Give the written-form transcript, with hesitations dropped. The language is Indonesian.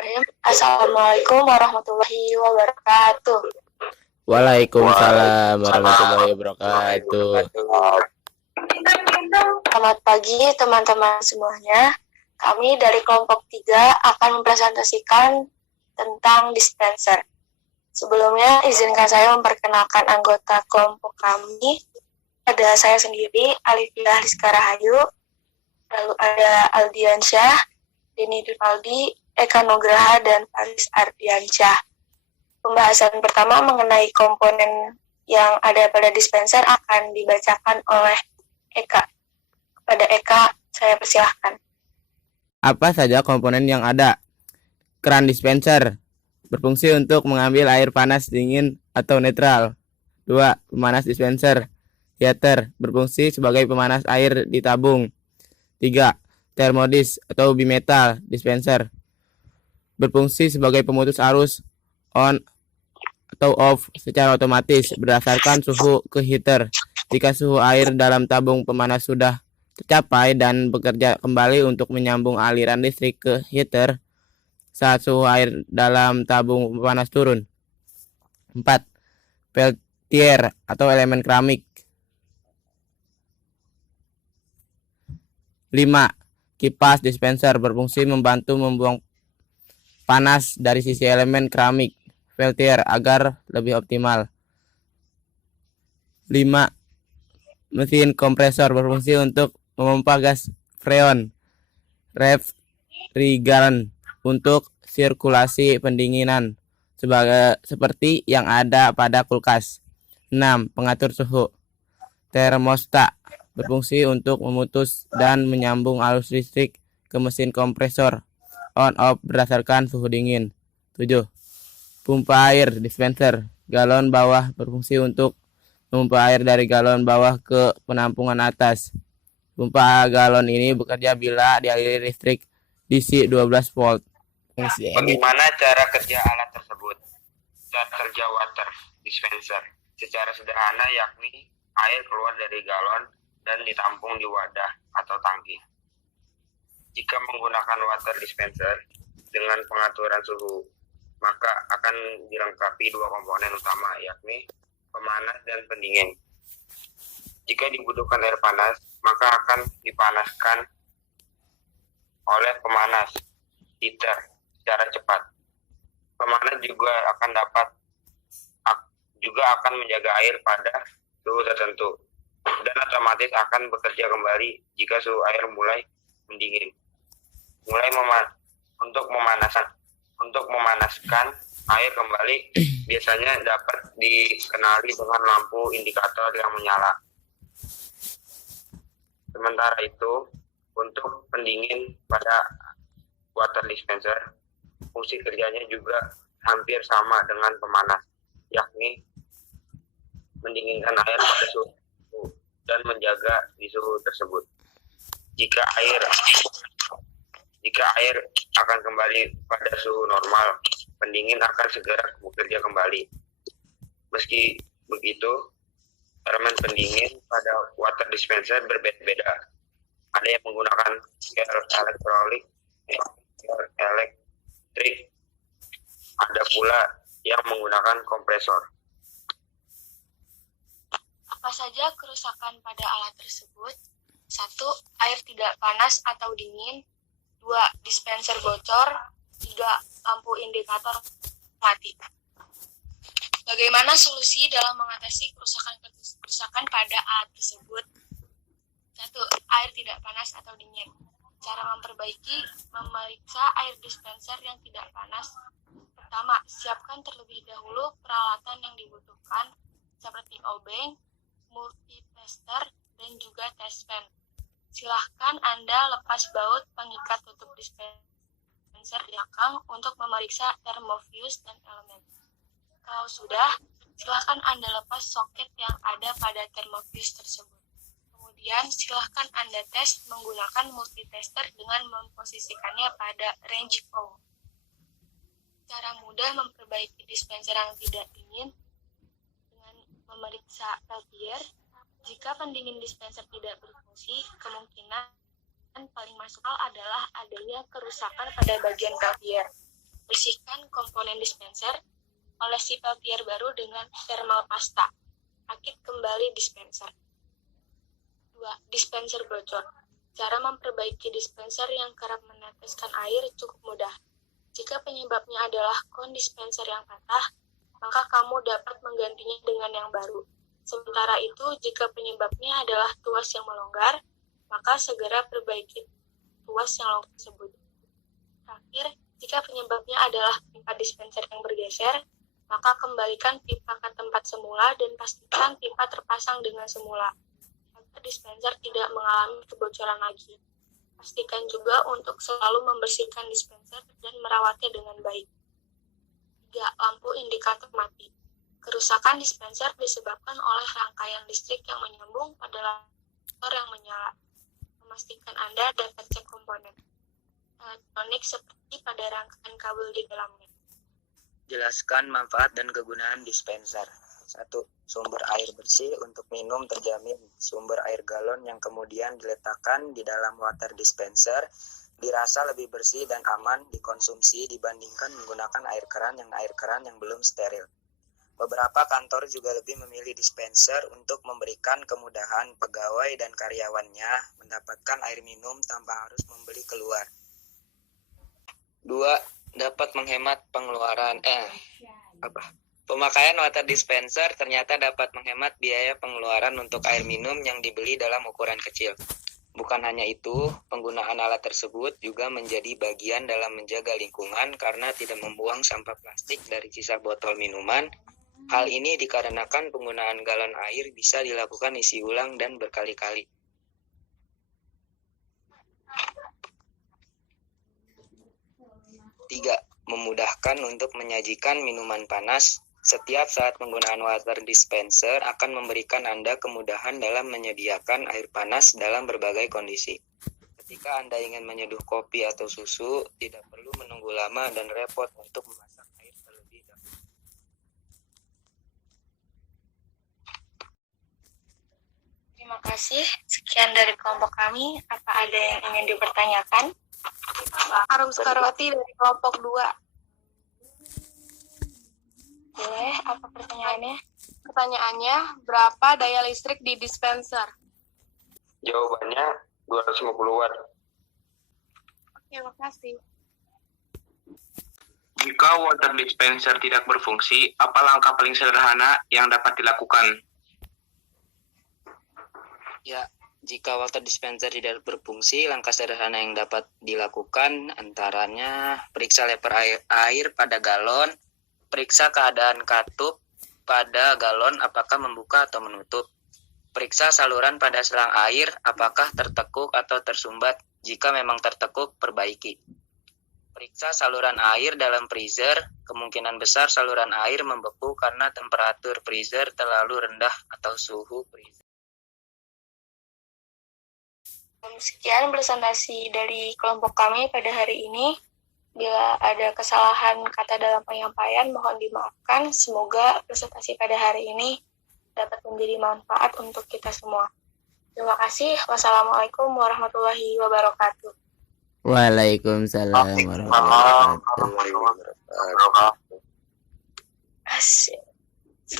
Bismillahirrahmanirrahim. Assalamualaikum warahmatullahi wabarakatuh. Waalaikumsalam warahmatullahi wabarakatuh. Selamat pagi teman-teman semuanya. Kami dari kelompok 3 akan mempresentasikan tentang dispenser. Sebelumnya izinkan saya memperkenalkan anggota kelompok kami. Ada saya sendiri, Alifia Rizka Rahayu, lalu ada Aldiansyah, Deni Rivaldi, Eka Nugraha, dan Faris Ardiansyah. Pembahasan pertama mengenai komponen yang ada pada dispenser akan dibacakan oleh Eka. Kepada Eka, saya persilahkan. Apa saja komponen yang ada? Keran dispenser berfungsi untuk mengambil air panas, dingin, atau netral. 2. Pemanas dispenser. Heater berfungsi sebagai pemanas air di tabung. 3. Thermodis atau bimetal dispenser berfungsi sebagai pemutus arus on atau off secara otomatis berdasarkan suhu ke heater. Jika suhu air dalam tabung pemanas sudah tercapai dan bekerja kembali untuk menyambung aliran listrik ke heater saat suhu air dalam tabung pemanas turun. 4. Peltier atau elemen keramik. 5. Kipas dispenser berfungsi membantu membuang panas dari sisi elemen keramik peltier agar lebih optimal. 5. Mesin kompresor berfungsi untuk memompa gas freon refrigerant untuk sirkulasi pendinginan seperti yang ada pada kulkas. 6. Pengatur suhu. Termostat berfungsi untuk memutus dan menyambung arus listrik ke mesin kompresor on off berdasarkan suhu dingin. 7. Pompa air dispenser galon bawah berfungsi untuk memompa air dari galon bawah ke penampungan atas. Pompa galon ini bekerja bila dialiri listrik DC 12 volt. Bagaimana cara kerja alat tersebut? Cara kerja water dispenser secara sederhana yakni air keluar dari galon dan ditampung di wadah atau tangki. Jika menggunakan water dispenser dengan pengaturan suhu, maka akan dilengkapi 2 komponen utama, yakni pemanas dan pendingin. Jika dibutuhkan air panas, maka akan dipanaskan oleh pemanas heater secara cepat. Pemanas juga akan menjaga air pada suhu tertentu dan otomatis akan bekerja kembali jika suhu air mulai mendingin. Untuk memanaskan air kembali biasanya dapat dikenali dengan lampu indikator yang menyala. Sementara itu, untuk pendingin pada water dispenser, fungsi kerjanya juga hampir sama dengan pemanas, yakni mendinginkan air pada suhu dan menjaga di suhu tersebut. Jika air akan kembali pada suhu normal, pendingin akan segera bekerja kembali. Meski begitu, elemen pendingin pada water dispenser berbeda-beda. Ada yang menggunakan elektrolit, elektrik, ada pula yang menggunakan kompresor. Apa saja kerusakan pada alat tersebut? 1. Air tidak panas atau dingin. 2. Dispenser bocor. 3. Lampu indikator mati. Bagaimana solusi dalam mengatasi kerusakan pada alat tersebut? 1. Air tidak panas atau dingin. Cara memeriksa air dispenser yang tidak panas. Pertama, siapkan terlebih dahulu peralatan yang dibutuhkan seperti obeng, multitester, dan juga test pen. Silahkan Anda lepas baut pengikat tutup dispenser belakang untuk memeriksa termofuse dan elemen. Kalau sudah, silahkan Anda lepas soket yang ada pada termofuse tersebut. Kemudian, silahkan Anda tes menggunakan multitester dengan memposisikannya pada range O. Cara mudah memperbaiki dispenser yang tidak dingin dengan memeriksa peltier. Jika pendingin dispenser tidak berfungsi, kemungkinan paling masuk akal adalah adanya kerusakan pada bagian peltier. Bersihkan komponen dispenser, olesi peltier baru dengan thermal pasta. Rakit kembali dispenser. 2. Dispenser bocor. Cara memperbaiki dispenser yang kerap meneteskan air cukup mudah. Jika penyebabnya adalah kon dispenser yang patah, maka kamu dapat menggantinya dengan yang baru. Sementara itu, jika penyebabnya adalah tuas yang melonggar, maka segera perbaiki tuas yang longgar tersebut. Terakhir, jika penyebabnya adalah pipa dispenser yang bergeser, maka kembalikan pipa ke tempat semula dan pastikan pipa terpasang dengan semula, agar dispenser tidak mengalami kebocoran lagi. Pastikan juga untuk selalu membersihkan dispenser dan merawatnya dengan baik. 3. Lampu indikator mati. Kerusakan dispenser disebabkan oleh rangkaian listrik yang menyambung pada lampu yang menyala. Memastikan Anda dapat cek komponen elektronik seperti pada rangkaian kabel di dalamnya. Jelaskan manfaat dan kegunaan dispenser. 1. Sumber air bersih untuk minum terjamin. Sumber air galon yang kemudian diletakkan di dalam water dispenser dirasa lebih bersih dan aman dikonsumsi dibandingkan menggunakan air keran yang belum steril. Beberapa kantor juga lebih memilih dispenser untuk memberikan kemudahan pegawai dan karyawannya mendapatkan air minum tanpa harus membeli keluar. 2. Dapat menghemat Pemakaian water dispenser ternyata dapat menghemat biaya pengeluaran untuk air minum yang dibeli dalam ukuran kecil. Bukan hanya itu, penggunaan alat tersebut juga menjadi bagian dalam menjaga lingkungan karena tidak membuang sampah plastik dari sisa botol minuman. Hal ini dikarenakan penggunaan galon air bisa dilakukan isi ulang dan berkali-kali. 3. Memudahkan untuk menyajikan minuman panas. Setiap saat penggunaan water dispenser akan memberikan Anda kemudahan dalam menyediakan air panas dalam berbagai kondisi. Ketika Anda ingin menyeduh kopi atau susu, tidak perlu menunggu lama dan repot untuk memasak air terlebih dahulu. Terima kasih. Sekian dari kelompok kami. Apa ada yang ingin dipertanyakan? Arum Soekarwati dari kelompok 2. Boleh, apa pertanyaannya? Pertanyaannya, berapa daya listrik di dispenser? Jawabannya 250 watt. Oke, makasih. Jika water dispenser tidak berfungsi, apa langkah paling sederhana yang dapat dilakukan? Ya, jika water dispenser tidak berfungsi, langkah sederhana yang dapat dilakukan antaranya periksa leper air pada galon, periksa keadaan katup pada galon apakah membuka atau menutup, periksa saluran pada selang air apakah tertekuk atau tersumbat, jika memang tertekuk perbaiki. Periksa saluran air dalam freezer, kemungkinan besar saluran air membeku karena temperatur freezer terlalu rendah atau suhu freezer. Sekian presentasi dari kelompok kami pada hari ini. Bila ada kesalahan kata dalam penyampaian, mohon dimaafkan. Semoga presentasi pada hari ini dapat menjadi manfaat untuk kita semua. Terima kasih. Wassalamualaikum warahmatullahi wabarakatuh. Waalaikumsalam warahmatullahi wabarakatuh. Waalaikumsalam warahmatullahi wabarakatuh. Asik.